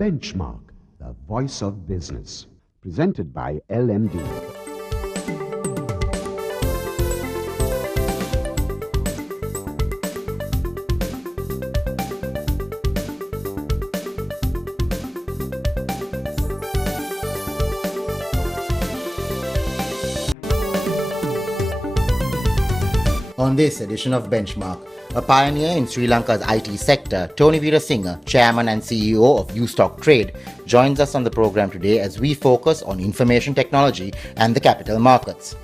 Benchmark, the voice of business. Presented by LMD. On this edition of Benchmark, a pioneer in Sri Lanka's IT sector, Tony Weeresinghe, Chairman and CEO of Ustock Trade, joins us on the program today as we focus on information technology and the capital markets.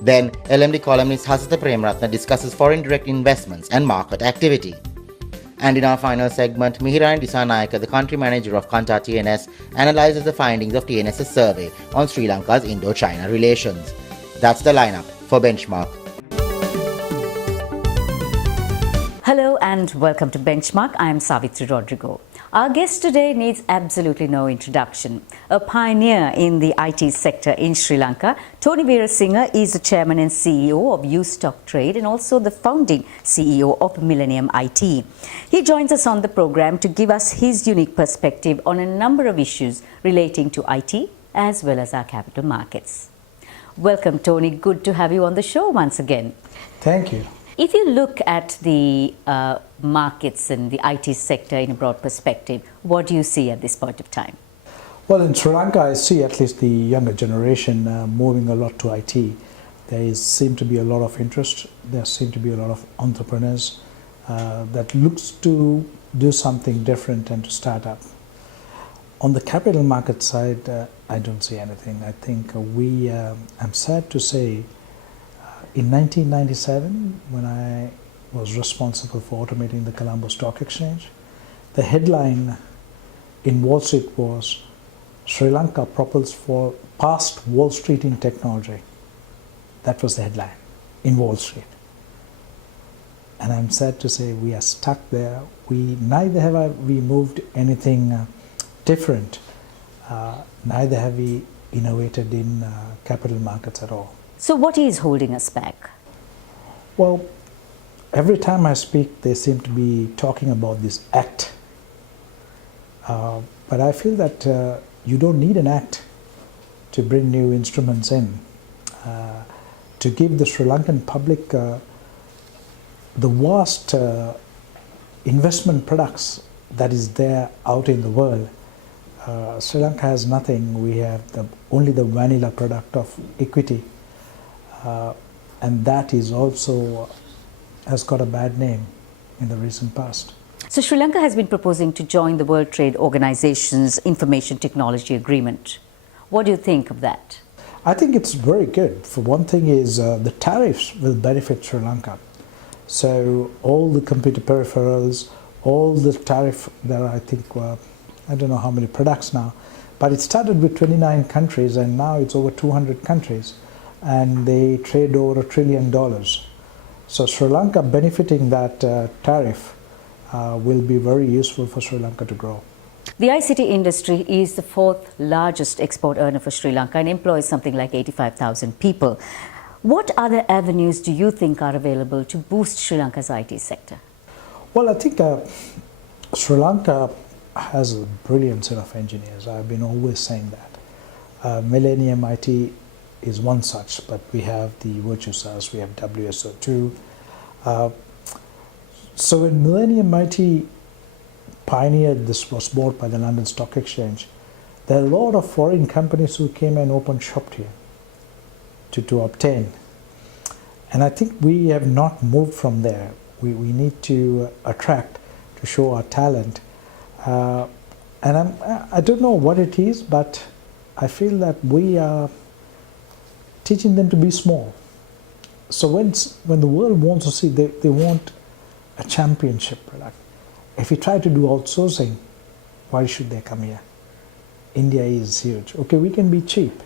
Then, LMD columnist Hasita Premaratna discusses foreign direct investments and market activity. And in our final segment, Mihirani Disanayake, the country manager of Kanta TNS, analyzes the findings of TNS's survey on Sri Lanka's Indo-China relations. That's the lineup for Benchmark. Hello and welcome to Benchmark. I am Savitri Rodrigo. Our guest today needs absolutely no introduction. A pioneer in the IT sector in Sri Lanka, Tony Weeresinghe is the chairman and CEO of Ustock Trade and also the founding CEO of Millennium IT. He joins us on the program to give us his unique perspective on a number of issues relating to IT as well as our capital markets. Welcome, Tony. Good to have you on the show once again. Thank you. If you look at the markets and the IT sector in a broad perspective, what do you see at this point of time? Well, in Sri Lanka, I see at least the younger generation moving a lot to IT. There seem to be a lot of interest. There seem to be a lot of entrepreneurs that looks to do something different and to start up. On the capital market side, I don't see anything. I think I'm sad to say, in 1997, when I was responsible for automating the Colombo Stock Exchange, the headline in Wall Street was, Sri Lanka propels for past Wall Street in technology. That was the headline in Wall Street. And I'm sad to say we are stuck there. Neither have we moved anything different, neither have we innovated in capital markets at all. So what is holding us back? Well, every time I speak, they seem to be talking about this act. But I feel that you don't need an act to bring new instruments in, to give the Sri Lankan public the vast investment products that is there out in the world. Sri Lanka has nothing. We have only the vanilla product of equity. And that is also has got a bad name in the recent past. So Sri Lanka has been proposing to join the World Trade Organization's Information Technology Agreement. What do you think of that? I think it's very good. For one thing is the tariffs will benefit Sri Lanka. So all the computer peripherals, all the tariff, there are I think, I don't know how many products now, but it started with 29 countries and now it's over 200 countries. And they trade over $1 trillion. So Sri Lanka benefiting that tariff will be very useful for Sri Lanka to grow. The ICT industry is the fourth largest export earner for Sri Lanka and employs something like 85,000 people. What other avenues do you think are available to boost Sri Lanka's IT sector? Well, I think Sri Lanka has a brilliant set of engineers. I've been always saying that. Millennium IT is one such, but we have the Virtuosas, we have WSO2. So when Millennium IT pioneered, this was bought by the London Stock Exchange, there are a lot of foreign companies who came and opened shop here to obtain. And I think we have not moved from there. We need to attract, to show our talent. And I don't know what it is, but I feel that we are teaching them to be small. So when the world wants to see, they want a championship product. If we try to do outsourcing, why should they come here? India is huge. Okay, we can be cheap,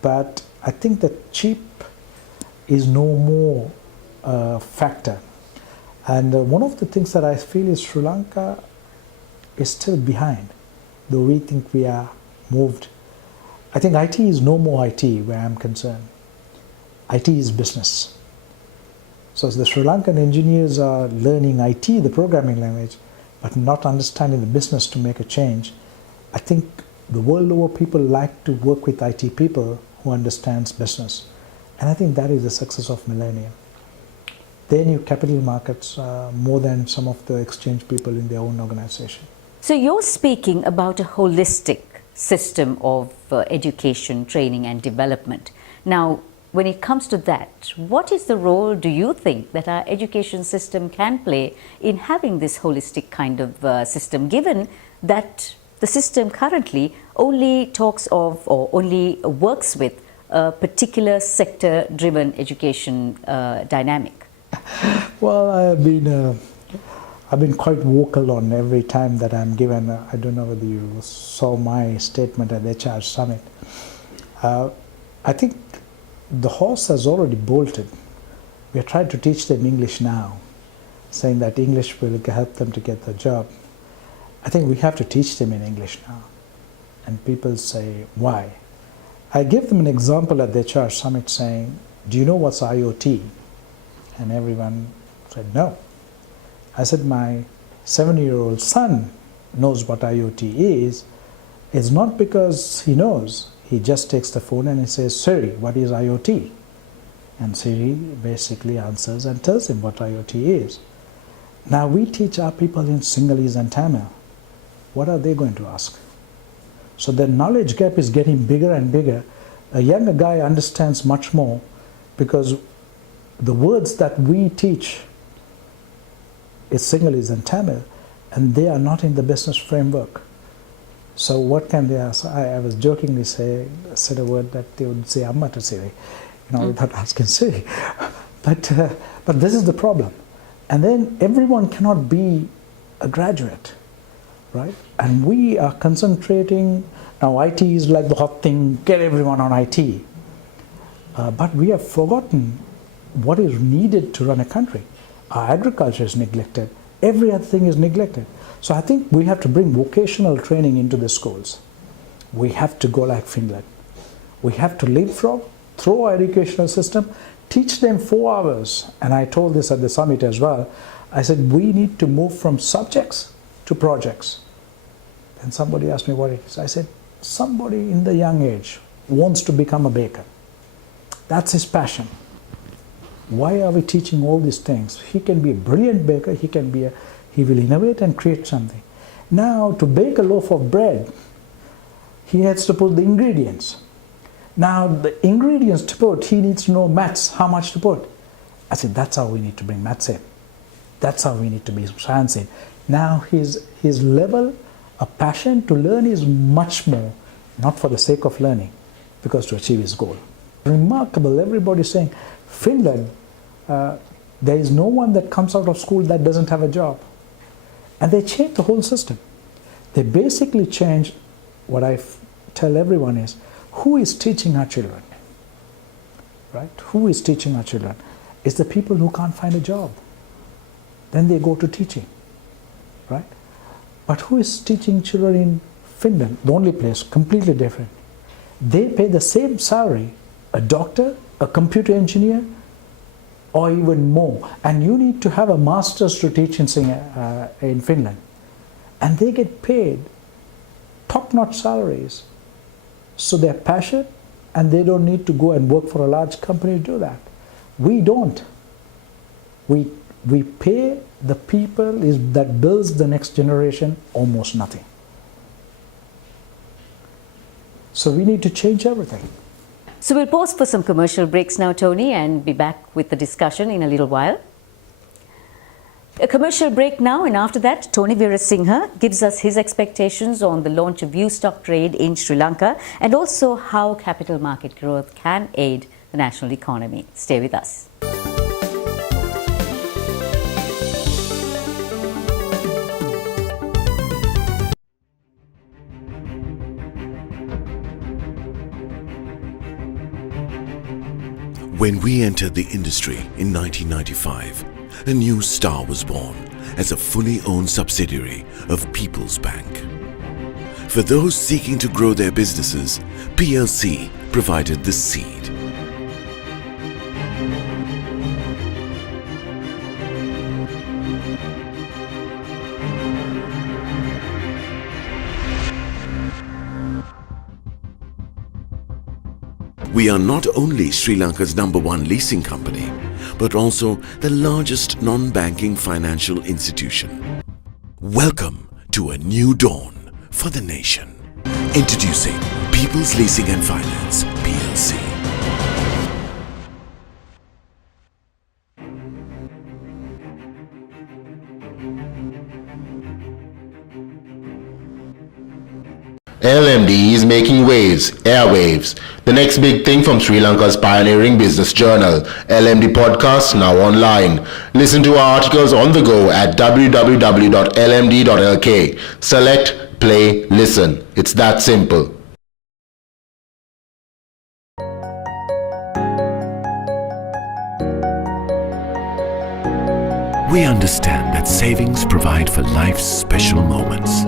but I think that cheap is no more a factor. And one of the things that I feel is Sri Lanka is still behind, though we think we are moved. I think IT is no more IT where I'm concerned. IT is business. So the Sri Lankan engineers are learning IT, the programming language, but not understanding the business to make a change. I think the world over people like to work with IT people who understands business. And I think that is the success of Millennium. They knew capital markets more than some of the exchange people in their own organization. So you're speaking about a holistic system of education, training and development. Now, when it comes to that, what is the role do you think that our education system can play in having this holistic kind of system, given that the system currently only talks of or only works with a particular sector-driven education dynamic? Well, I've been quite vocal on every time that I'm given. I don't know whether you saw my statement at the HR Summit. I think the horse has already bolted. We are trying to teach them English now, saying that English will help them to get the job. I think we have to teach them in English now. And people say, why? I gave them an example at the HR Summit saying, do you know what's IoT? And everyone said, no. I said, my 7-year-old son knows what IoT is. It's not because he knows. He just takes the phone and he says, Siri, what is IoT? And Siri basically answers and tells him what IoT is. Now we teach our people in Sinhalese and Tamil. What are they going to ask? So the knowledge gap is getting bigger and bigger. A younger guy understands much more because the words that we teach is Sinhalese and Tamil, and they are not in the business framework. So what can they ask? I was jokingly said a word that they would say Amma to Siri, without asking Siri. But this is the problem. And then everyone cannot be a graduate, right? And we are concentrating, now IT is like the hot thing, get everyone on IT. But we have forgotten what is needed to run a country. Our agriculture is neglected. Every other thing is neglected. So I think we have to bring vocational training into the schools. We have to go like Finland. We have to leapfrog through our educational system, teach them 4 hours. And I told this at the summit as well. I said, we need to move from subjects to projects. And somebody asked me what it is. I said, somebody in the young age wants to become a baker. That's his passion. Why are we teaching all these things? He can be a brilliant baker, he will innovate and create something. Now, to bake a loaf of bread, he has to put the ingredients. Now, the ingredients to put, he needs to know maths, how much to put. I said, that's how we need to bring maths in. That's how we need to be science in. Now, his level of passion to learn is much more, not for the sake of learning, because to achieve his goal. Remarkable, everybody's saying, Finland, there is no one that comes out of school that doesn't have a job. And they changed the whole system. They basically changed, what I tell everyone is, who is teaching our children? Right? Who is teaching our children? It's the people who can't find a job. Then they go to teaching. Right? But who is teaching children in Finland? The only place, completely different. They pay the same salary, a doctor, a computer engineer, or even more. And you need to have a master's to teach in Finland. And they get paid top-notch salaries. So they're passionate and they don't need to go and work for a large company to do that. We don't. We pay the people that builds the next generation almost nothing. So we need to change everything. So we'll pause for some commercial breaks now, Tony, and be back with the discussion in a little while. A commercial break now, and after that, Tony Weeresinghe gives us his expectations on the launch of U-Stock trade in Sri Lanka and also how capital market growth can aid the national economy. Stay with us. When we entered the industry in 1995, a new star was born as a fully owned subsidiary of People's Bank. For those seeking to grow their businesses, PLC provided the seed. We are not only Sri Lanka's #1 leasing company, but also the largest non-banking financial institution. Welcome to a new dawn for the nation. Introducing People's Leasing and Finance, PLC. LMD is making waves, airwaves. The next big thing from Sri Lanka's pioneering business journal, LMD Podcast, now online. Listen to our articles on the go at www.lmd.lk. Select, play, listen. It's that simple. We understand that savings provide for life's special moments.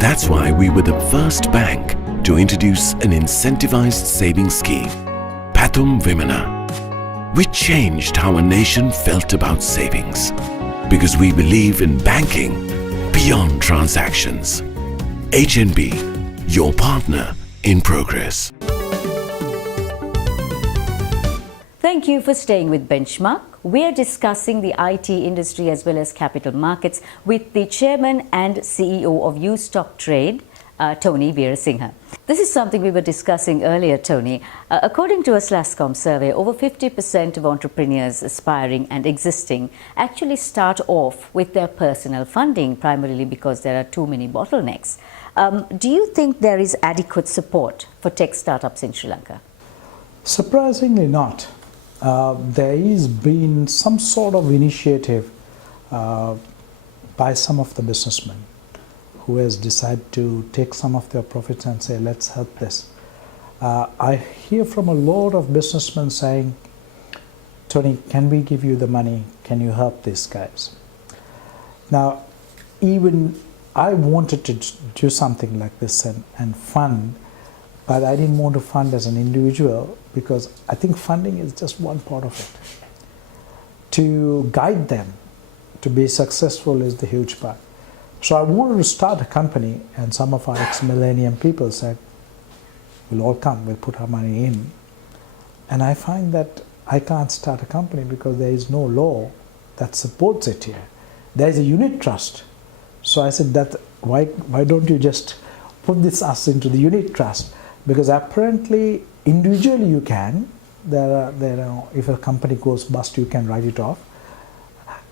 That's why we were the first bank to introduce an incentivized savings scheme, Pathum Vimana. We changed how a nation felt about savings because we believe in banking beyond transactions. HNB, your partner in progress. Thank you for staying with Benchmark. We are discussing the IT industry as well as capital markets with the Chairman and CEO of Stock Trade, Tony Weeresinghe. This is something we were discussing earlier, Tony. According to a Slascom survey, over 50% of entrepreneurs aspiring and existing actually start off with their personal funding, primarily because there are too many bottlenecks. Do you think there is adequate support for tech startups in Sri Lanka? Surprisingly not. There has been some sort of initiative by some of the businessmen who has decided to take some of their profits and say, let's help this. I hear from a lot of businessmen saying, Tony, can we give you the money? Can you help these guys? Now, even I wanted to do something like this and fund, but I didn't want to fund as an individual because I think funding is just one part of it. To guide them to be successful is the huge part. So I wanted to start a company, and some of our ex-millennium people said, we'll all come, we'll put our money in. And I find that I can't start a company because there is no law that supports it here. There is a unit trust. So I said, why don't you just put us into the unit trust? Because apparently, individually you can. If a company goes bust, you can write it off.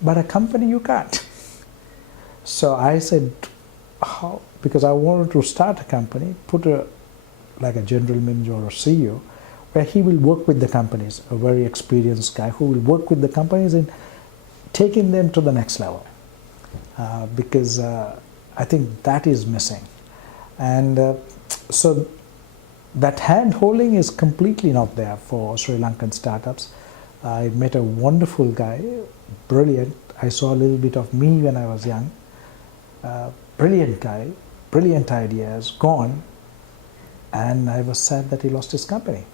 But a company you can't. So I said, how? Because I wanted to start a company, put like a general manager or a CEO, where he will work with the companies, a very experienced guy who will work with the companies in taking them to the next level. Because I think that is missing. And so that hand-holding is completely not there for Sri Lankan startups. I met a wonderful guy, brilliant. I saw a little bit of me when I was young. Brilliant guy, brilliant ideas, gone. And I was sad that he lost his company.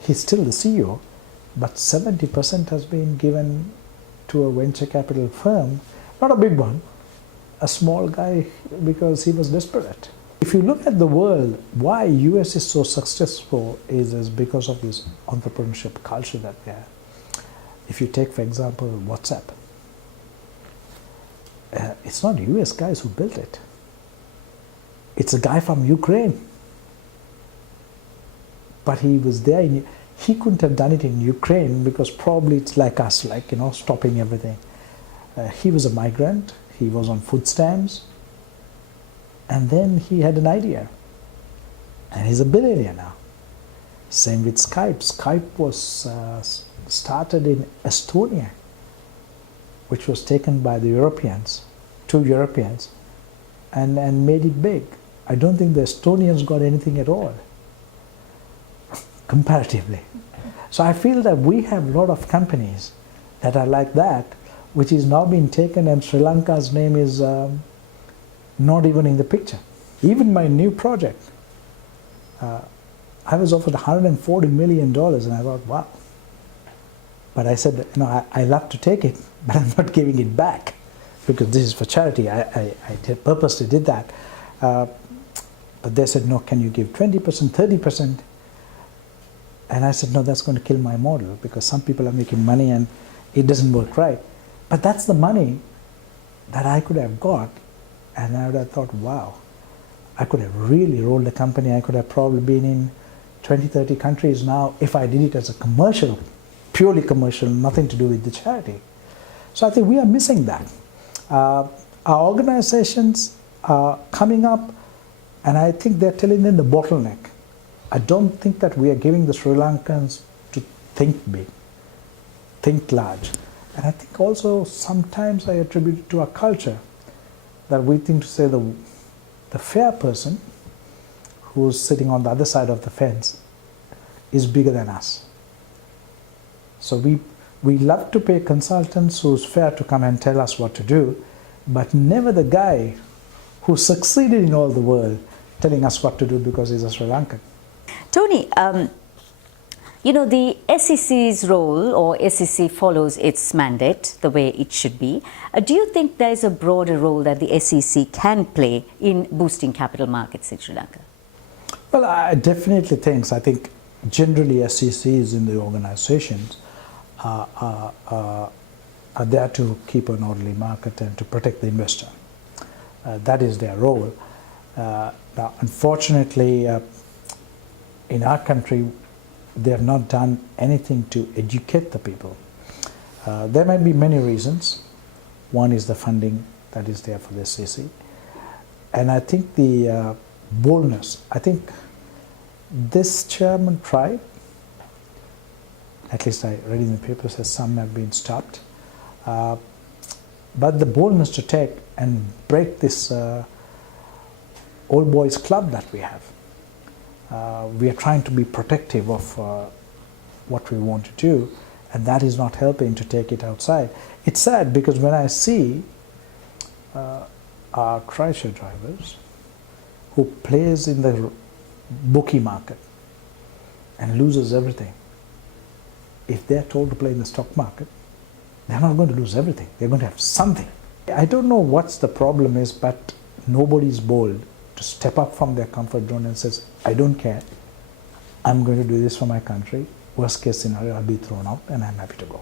He's still the CEO, but 70% has been given to a venture capital firm, not a big one, a small guy, because he was desperate. If you look at the world, why US is so successful is because of this entrepreneurship culture that we have. If you take, for example, WhatsApp, it's not US guys who built it. It's a guy from Ukraine. But he was there. He couldn't have done it in Ukraine because probably it's like us, stopping everything. He was a migrant. He was on food stamps. And then he had an idea. And he's a billionaire now. Same with Skype. Skype was started in Estonia, which was taken by the Europeans, 2 Europeans, and made it big. I don't think the Estonians got anything at all, comparatively. So I feel that we have a lot of companies that are like that, which is now being taken, and Sri Lanka's name is not even in the picture. Even my new project, I was offered $140 million, and I thought, wow. But I said, I love to take it, but I'm not giving it back because this is for charity. I purposely did that. But they said, no, can you give 20%, 30%? And I said, no, that's going to kill my model because some people are making money and it doesn't work right. But that's the money that I could have got, and I would have thought, wow, I could have really rolled a company. I could have probably been in 20, 30 countries now if I did it as a commercial, purely commercial, nothing to do with the charity. So I think we are missing that. Our organizations are coming up, and I think they're telling them the bottleneck. I don't think that we are giving the Sri Lankans to think big, think large. And I think also sometimes I attribute it to our culture, that we think to say the fair person who's sitting on the other side of the fence is bigger than us. So we love to pay consultants who's fair to come and tell us what to do, but never the guy who succeeded in all the world telling us what to do because he's a Sri Lankan. Tony, you know, the SEC's role, or SEC follows its mandate the way it should be. Do you think there is a broader role that the SEC can play in boosting capital markets in Sri Lanka? Well, I definitely think. I think generally SECs in the organizations are there to keep an orderly market and to protect the investor. That is their role. Now, unfortunately, in our country, they have not done anything to educate the people. There might be many reasons. One is the funding that is there for the SEC. And I think the boldness, I think this chairman tried, at least I read in the papers that some have been stopped, but the boldness to take and break this old boys club that we have. We are trying to be protective of what we want to do, and that is not helping to take it outside. It's sad because when I see our Chrysler drivers who plays in the bookie market and loses everything, if they're told to play in the stock market, they're not going to lose everything. They're going to have something. I don't know what's the problem is, but nobody's bold to step up from their comfort zone and says, I don't care, I'm going to do this for my country. Worst case scenario, I'll be thrown out and I'm happy to go.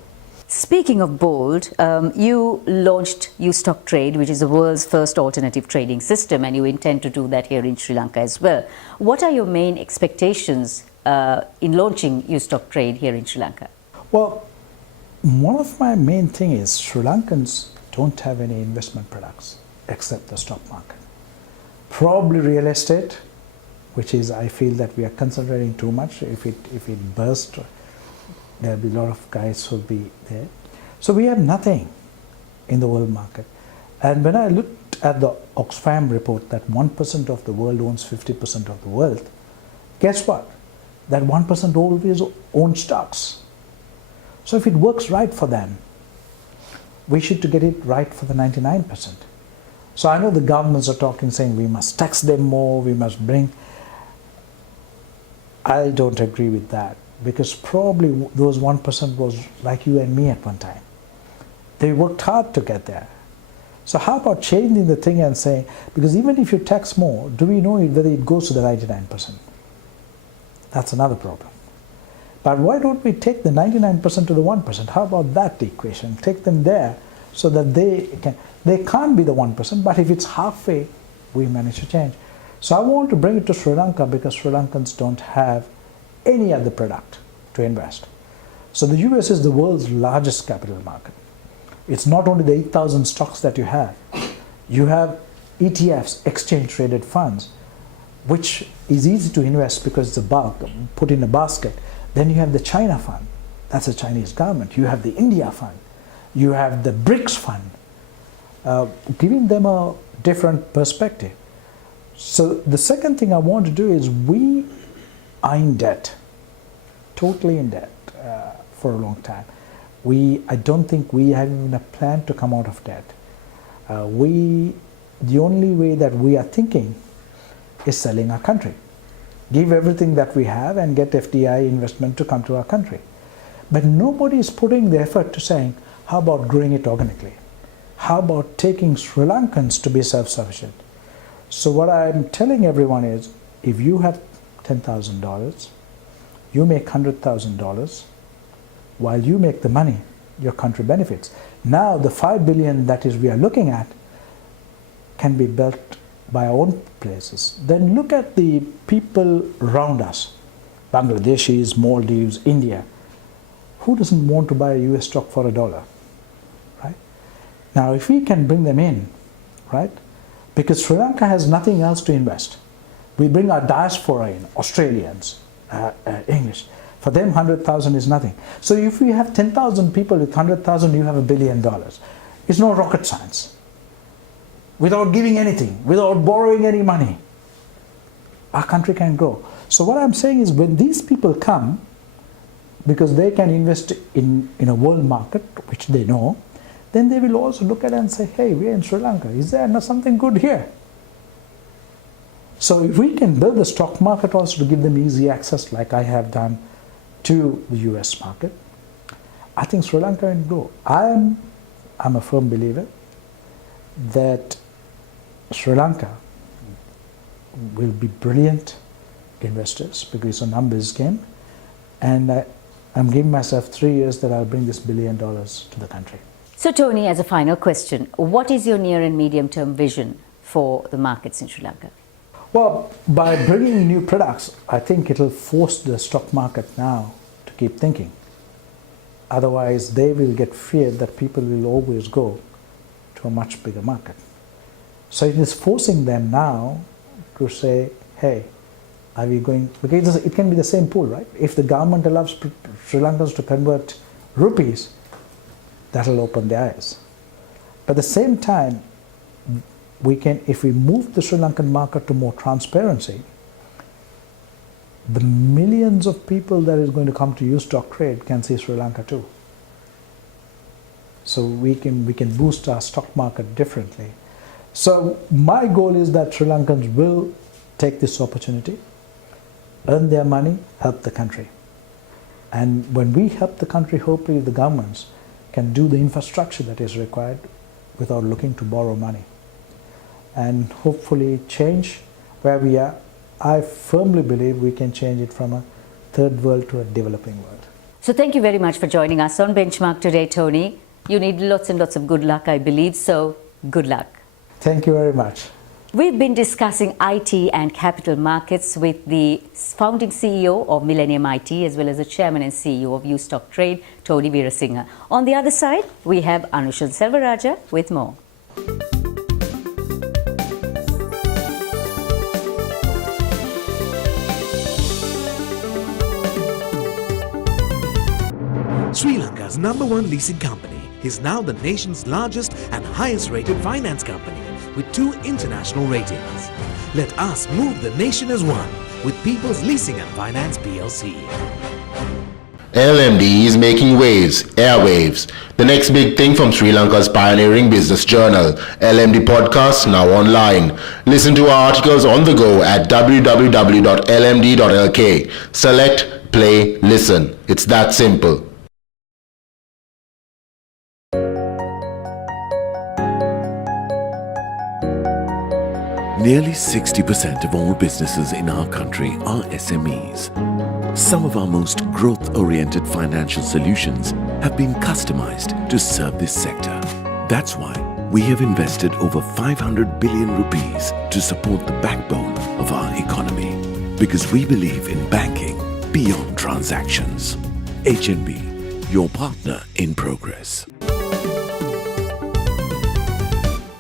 Speaking of bold, you launched Ustock Trade, which is the world's first alternative trading system, and you intend to do that here in Sri Lanka as well. What are your main expectations in launching Ustock Trade here in Sri Lanka? Well, one of my main things is Sri Lankans don't have any investment products except the stock market. Probably real estate, which is, I feel that we are concentrating too much. If it bursts, there'll be a lot of guys who'll be there. So we have nothing in the world market. And when I looked at the Oxfam report that 1% of the world owns 50% of the wealth, guess what? That 1% always owns stocks. So if it works right for them, we should to get it right for the 99%. So I know the governments are talking, saying we must tax them more, we must bring. I don't agree with that, because probably those 1% was like you and me at one time. They worked hard to get there. So how about changing the thing and saying, because even if you tax more, do we know whether it goes to the 99%? That's another problem. But why don't we take the 99% to the 1%? How about that equation? Take them there so that they can't be the 1%, but if it's halfway, we manage to change. So I want to bring it to Sri Lanka because Sri Lankans don't have any other product to invest. So the US is the world's largest capital market. It's not only the 8,000 stocks that you have ETFs, exchange traded funds, which is easy to invest because it's a bulk, put in a basket. Then you have the China fund, that's the Chinese government. You have the India fund. You have the BRICS fund, giving them a different perspective. So the second thing I want to do is we are in debt, totally in debt for a long time. I don't think we have even a plan to come out of debt. The only way that we are thinking is selling our country. Give everything that we have and get FDI investment to come to our country. But nobody is putting the effort to saying, how about growing it organically? How about taking Sri Lankans to be self-sufficient? So what I'm telling everyone is, if you have $10,000, You make $100,000. While you make the money, your country benefits. Now the 5 billion that is we are looking at can be built by our own places. Then look at the people around us, Bangladeshis, Maldives, India. Who doesn't want to buy a US stock for $1, right? Now if we can bring them in, right? Because Sri Lanka has nothing else to invest. We bring our diaspora in, Australians, English. For them, 100,000 is nothing. So if we have 10,000 people with 100,000, you have $1 billion. It's no rocket science. Without giving anything, without borrowing any money, our country can grow. So what I'm saying is when these people come, because they can invest in a world market, which they know, then they will also look at it and say, hey, we're in Sri Lanka. Is there something good here? So if we can build the stock market also to give them easy access, like I have done to the US market, I think Sri Lanka can grow. I'm a firm believer that Sri Lanka will be brilliant investors because it's a numbers game, and I'm giving myself 3 years that I'll bring this $1 billion to the country. So Tony, as a final question, what is your near and medium term vision for the markets in Sri Lanka? Well, by bringing new products, I think it'll force the stock market now to keep thinking. Otherwise, they will get feared that people will always go to a much bigger market. So it is forcing them now to say, hey, are we going, because it can be the same pool, right? If the government allows Sri Lankans to convert rupees, that'll open their eyes. But at the same time, we can, if we move the Sri Lankan market to more transparency, the millions of people that is going to come to use stock trade can see Sri Lanka too. So we can boost our stock market differently. So my goal is that Sri Lankans will take this opportunity, earn their money, help the country. And when we help the country, hopefully the governments can do the infrastructure that is required without looking to borrow money. And hopefully change where we are. I firmly believe we can change it from a third world to a developing world. So thank you very much for joining us on Benchmark today, Tony. You need lots and lots of good luck, I believe, so good luck. Thank you very much. We've been discussing IT and capital markets with the founding CEO of Millennium IT as well as the chairman and CEO of Ustock Trade, Tony Weeresinghe. On the other side, we have Anushan Selvaraja with more. Sri Lanka's #1 leasing company is now the nation's largest and highest rated finance company with 2 international ratings. Let us move the nation as one with People's Leasing and Finance PLC. LMD is making waves, airwaves. The next big thing from Sri Lanka's pioneering business journal, LMD Podcast, now online. Listen to our articles on the go at www.lmd.lk. Select, play, listen. It's that simple. Nearly 60% of all businesses in our country are SMEs. Some of our most growth-oriented financial solutions have been customized to serve this sector. That's why we have invested over 500 billion rupees to support the backbone of our economy. Because we believe in banking beyond transactions. HNB, your partner in progress.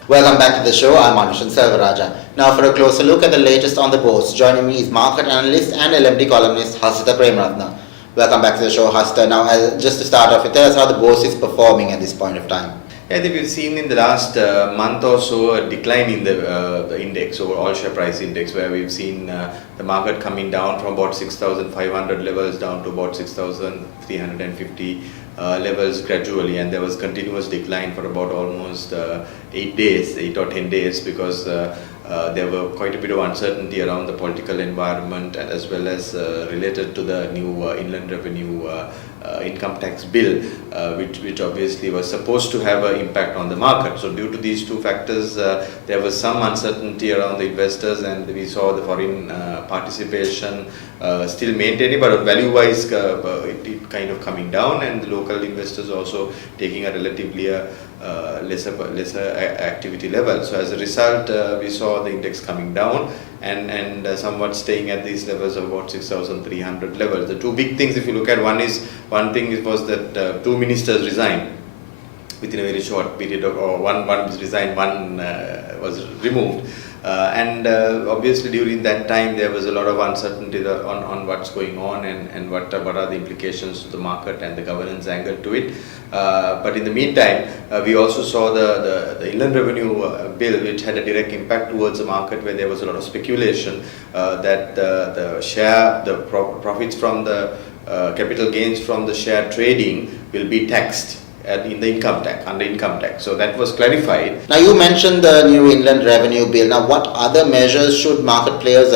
Welcome back to the show. I'm Anushan Selvaraja. Now for a closer look at the latest on the bourse, joining me is market analyst and LMD columnist Hasita Premratna. Welcome back to the show, Hasita. Now just to start off, tell us how the bourse is performing at this point of time. I think we've seen in the last month or so a decline in the index, overall share price index, where we've seen the market coming down from about 6,500 levels down to about 6,350 levels gradually, and there was continuous decline for about almost 8 or 10 days because there were quite a bit of uncertainty around the political environment and as well as related to the new inland revenue income tax bill, which obviously was supposed to have an impact on the market. So due to these two factors, there was some uncertainty around the investors, and we saw the foreign participation still maintaining, but value-wise it kind of coming down, and the local investors also taking a relatively lesser activity level. So as a result, we saw the index coming down and somewhat staying at these levels of about 6,300 levels. The two big things, if you look at, one thing was that two ministers resigned within a very short period of, or one was resigned, one was removed. Obviously during that time there was a lot of uncertainty on what's going on and what are the implications to the market and the governance angle to it. But in the meantime, we also saw the inland revenue bill, which had a direct impact towards the market, where there was a lot of speculation that the profits from the capital gains from the share trading will be taxed in the under income tax. So that was clarified. Now you mentioned the new inland revenue bill. Now what other measures should market players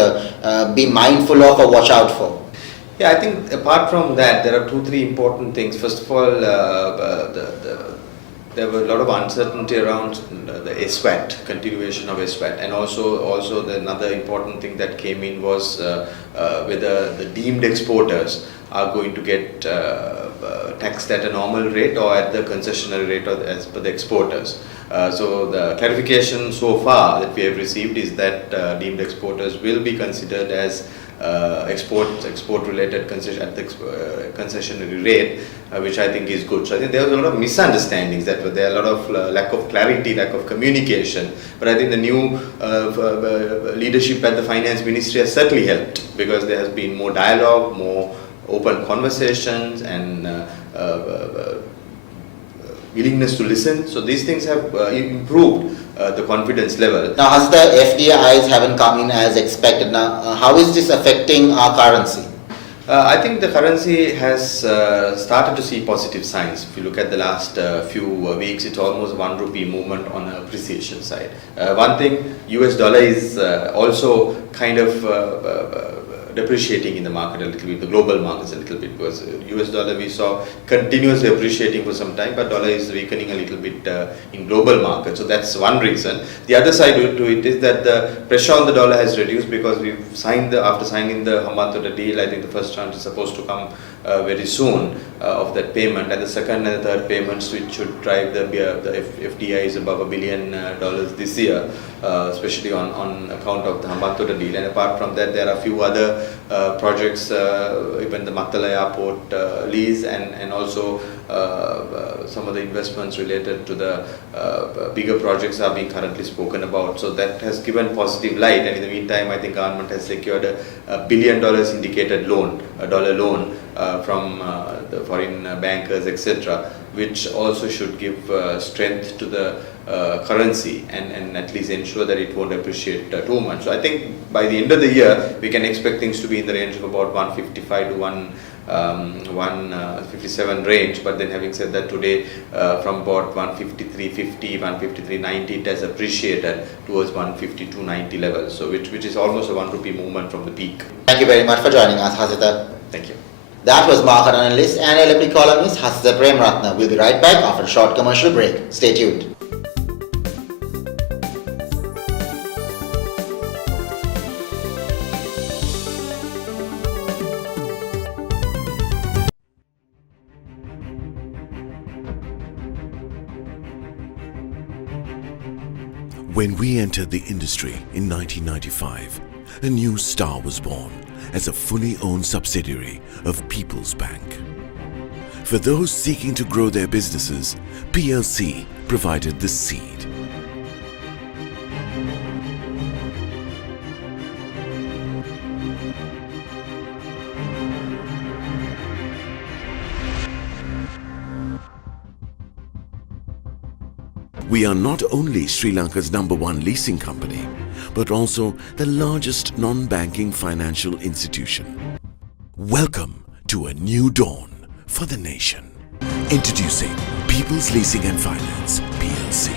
be mindful of or watch out for? Yeah, I think apart from that, there are 2-3 important things. First of all, there were a lot of uncertainty around the SWAT, continuation of SWAT, and also another important thing that came in was whether the deemed exporters are going to get taxed at a normal rate or at the concessionary rate as per the exporters. So the clarification so far that we have received is that deemed exporters will be considered as export related concession at the concessionary rate, which I think is good. So I think there was a lot of misunderstandings that were there, a lot of lack of clarity, lack of communication. But I think the new leadership at the finance ministry has certainly helped, because there has been more dialogue, more open conversations, and willingness to listen. So these things have improved the confidence level. Now, as the FDIs haven't come in as expected, now how is this affecting our currency? I think the currency has started to see positive signs. If you look at the last few weeks, it's almost 1 rupee movement on the appreciation side. One thing, US dollar is also kind of depreciating in the market a little bit, the global markets a little bit, because US dollar we saw continuously appreciating for some time, but dollar is weakening a little bit in global markets. So that's one reason. The other side to it is that the pressure on the dollar has reduced, because we've signed after signing the Hambantota deal, I think the first tranche is supposed to come very soon of that payment, and the second and the third payments, which should drive the FDIs above $1 billion this year, especially on account of the Hambantota deal. And apart from that, there are a few other projects, even the Matala Airport lease, and also some of the investments related to the bigger projects are being currently spoken about. So that has given positive light, and in the meantime I think government has secured a $1 billion indicated loan, a dollar loan from the foreign bankers, etc., which also should give strength to the currency and at least ensure that it won't appreciate too much. So I think by the end of the year we can expect things to be in the range of about 155 to 157 range. But then having said that, today from about 153.50, 153.90 it has appreciated towards 152.90 levels, so which is almost a 1 rupee movement from the peak. Thank you very much for joining us, Hasita. Thank you. That was market analyst and LMD columnist Hasita Premratna. We'll be right back after a short commercial break. Stay tuned. When we entered the industry in 1995, a new star was born as a fully owned subsidiary of People's Bank. For those seeking to grow their businesses, PLC provided the seed. We are not only Sri Lanka's #1 leasing company, but also the largest non-banking financial institution. Welcome to a new dawn for the nation. Introducing People's Leasing and Finance, PLC.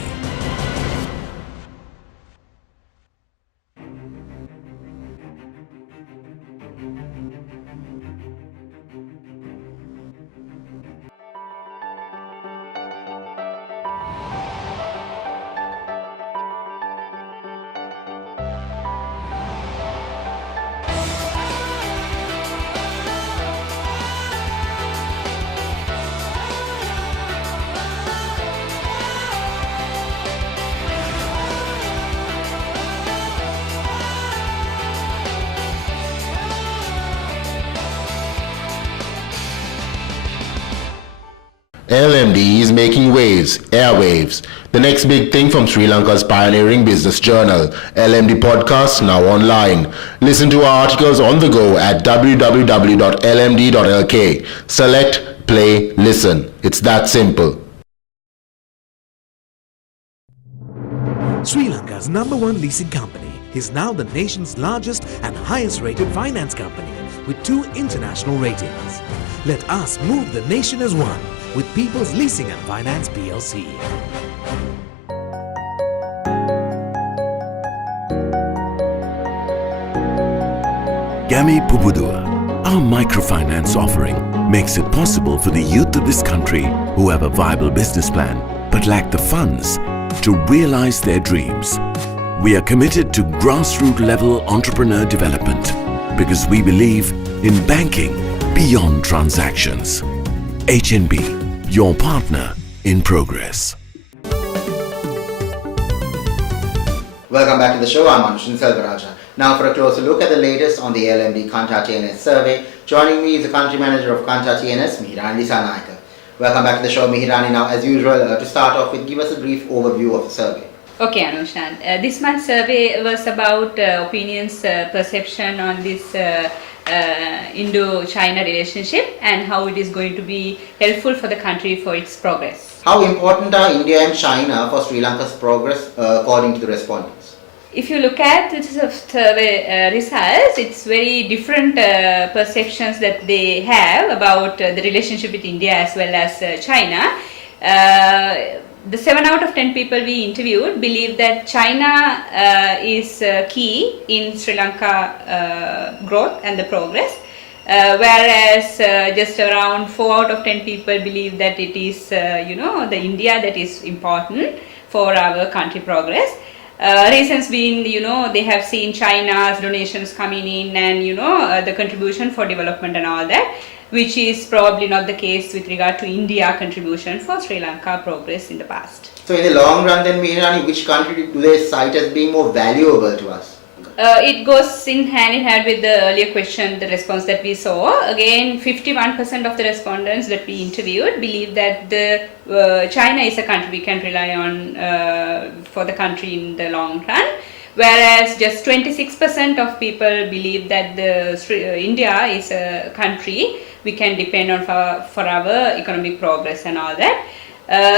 LMD is making waves, airwaves. The next big thing from Sri Lanka's pioneering business journal, LMD Podcast, now online. Listen to our articles on the go at www.lmd.lk. Select, play, listen. It's that simple. Sri Lanka's #1 leasing company is now the nation's largest and highest rated finance company with 2 international ratings. Let us move the nation as one with People's Leasing and Finance PLC. Gami Pubudua, our microfinance offering, makes it possible for the youth of this country who have a viable business plan but lack the funds to realize their dreams. We are committed to grassroots level entrepreneur development because we believe in banking beyond transactions. HNB, your partner in progress. Welcome back to the show. I'm Anushin Selvaraja. Now for a closer look at the latest on the LMD Kanta TNS survey. Joining me is the country manager of Kanta TNS, Mihirani Disanaika. Welcome back to the show, Mihirani. Now, as usual, to start off with, give us a brief overview of the survey. Okay, Anushan. This month's survey was about opinions, perception on this Indo-China relationship and how it is going to be helpful for the country for its progress. How important are India and China for Sri Lanka's progress, according to the respondents? If you look at this survey results, it's very different perceptions that they have about the relationship with India as well as China. The 7 out of 10 people we interviewed believe that China is key in Sri Lanka growth and the progress, whereas just around 4 out of 10 people believe that it is the India that is important for our country progress. Reasons being, they have seen China's donations coming in and, the contribution for development and all that, which is probably not the case with regard to India contribution for Sri Lanka progress in the past. So in the long run then, Mihirani, which country do they cite as being more valuable to us? It goes in hand with the earlier question, the response that we saw. Again, 51% of the respondents that we interviewed believe that China is a country we can rely on for the country in the long run, whereas just 26% of people believe that India is a country we can depend on for our economic progress and all that.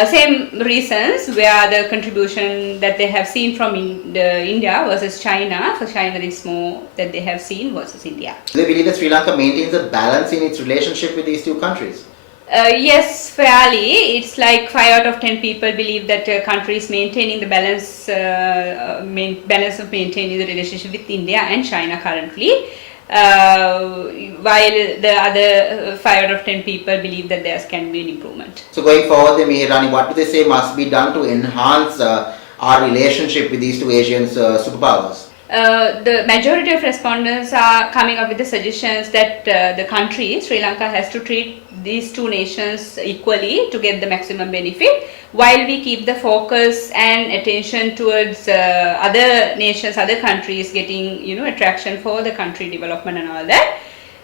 Same reasons where the contribution that they have seen from India versus China. For China, it's more that they have seen versus India. Do they believe that Sri Lanka maintains a balance in its relationship with these two countries? Yes, fairly. It's like 5 out of 10 people believe that country is maintaining the balance of maintaining the relationship with India and China currently. While the other 5 out of 10 people believe that there can be an improvement. So going forward, Mihirani, what do they say must be done to enhance our relationship with these two Asian superpowers? The majority of respondents are coming up with the suggestions that the country, Sri Lanka, has to treat these two nations equally to get the maximum benefit, while we keep the focus and attention towards other nations, other countries getting attraction for the country development and all that.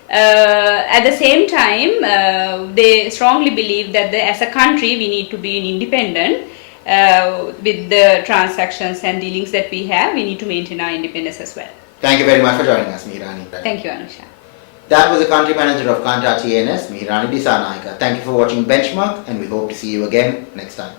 At the same time, they strongly believe that as a country we need to be independent. With the transactions and dealings that we have, we need to maintain our independence as well. Thank you very much for joining us, Mihirani. Thank you, Anusha. That was the country manager of Kanta TNS, Mihirani Disanaika. Thank you for watching Benchmark, and we hope to see you again next time.